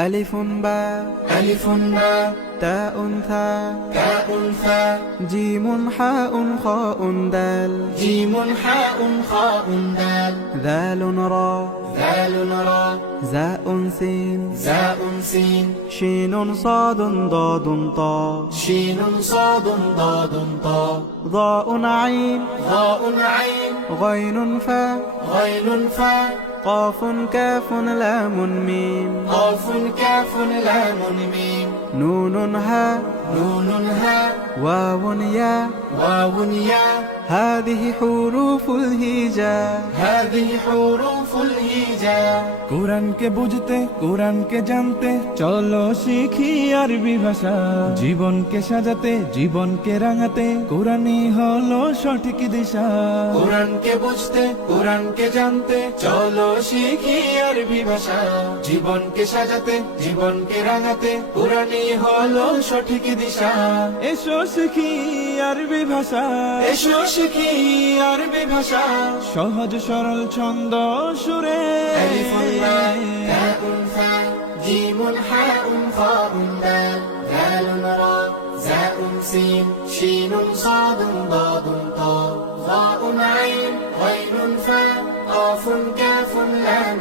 ألف باء ألف باء تاء ثاء تاء ثاء جيم حاء خاء دال جيم حاء خاء دال ذال راء ذال راء زاء سين زاء سين شين صاد ضاد طاء شين صاد ضاد طاء ضاء عين ضاء عين غين فاء غين فاء قاف كاف لام ميم قاف كاف لام ميم نون هاء نون هاء واو ياء واو ياء هذه حروف الهجاء هذه حروف الهجاء কোরআনকে বুঝতে কোরআনকে জানতে চলো শিখি আরবি ভাষা জীবনকে সাজাতে জীবনকে রাঙাতে কোরআনই হলো সঠিক দিশা কোরআনকে বুঝতে কোরআনকে জানতে চলো শিখি আরবি ভাষা জীবনকে সাজাতে জীবনকে রাঙাতে কোরআনই হলো সঠিক দিশা এসো শিখি আরবি ভাষা এসো শিখি আরবি ভাষা সহজ সরল ছন্দ সুরে ألف باء تاء ثاء جيم حاء خاء دال ذال راء زاء سين شين صاد ضاد طاء ظاء عين غين فاء قاف كاف لام